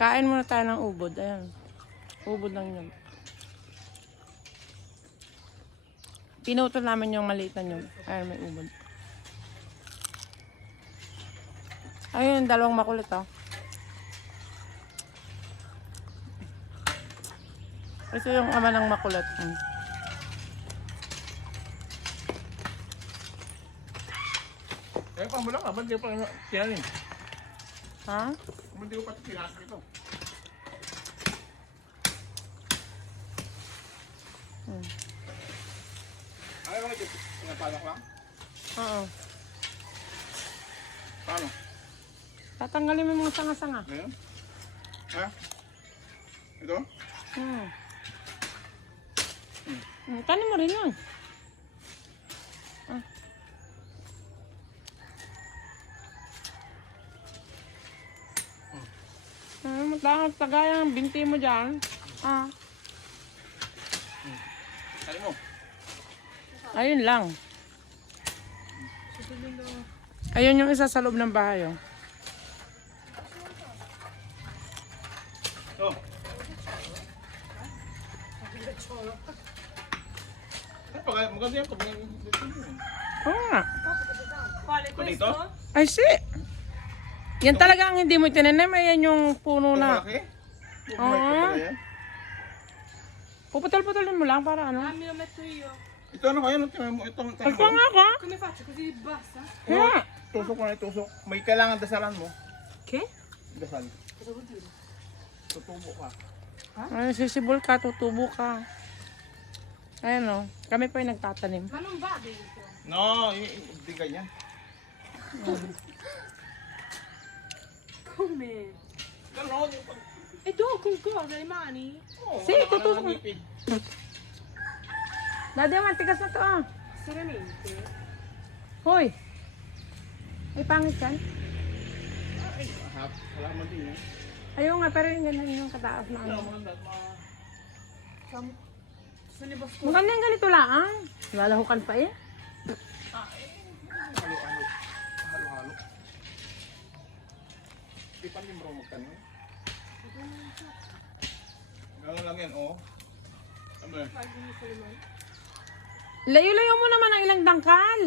Kain muna tayo ng ubod. Ayan. Ubod lang yun. Pinutol namin yung maliit na yun. Ayan, may ubod. Ayun, dalawang makulit, oh. Ito yung ama ng makulit. Eh, pang mo lang ka. Ba't di pa tinanin? Ha? Ba't di ko pati tinanin ito? Ayaw mo ito. Pinapalak lang? Oo. Paano? Tatanggalin mo yung mga sanga-sanga. Ngayon? Ha? Ito? Tanin mo rin yun. Tagay ang binti mo dyan. Kali mo. Ayun lang. Ayun yung isa sa loob ng bahay. Oh. Ito. Maganda yan. Oo nga. Dito? Ay, si. Yan talaga ang hindi mo tinanim. Ayan yung puno na. Malaki? Oo. Puputol-putulin mo lang para ano. Me lo metto io. Ito ano kaya? Itong Ito nga ka. Come faccio? Così basta? Yeah. Tusok ko na itusok. May kailangan dasalan mo. Okay. Dasal. Cosa vuol dire? Tutubo ka. Ay, sisibol ka, tutubo ka. Ayan o. Kami pa yung nagtatanim. Ma non va dentro. No, hindi ganyan. Come? Ganon. E tu con cosa? Le mani? Si, tutusok mo. Dadi, matigas na to ah. Seriamente? Hoy. Ay, pangit yan. Ay, halaman din eh. Ayaw nga, pero yung ganyan yung kataas na ano. Sono i bosco. Maganda yung ganito lang. Lalahukan pa eh. Halo-halo. Di pa din bro magtanong. Gano'n lang yan, oh. Ano ba? Layo-layo mo naman ang ilang dangkal.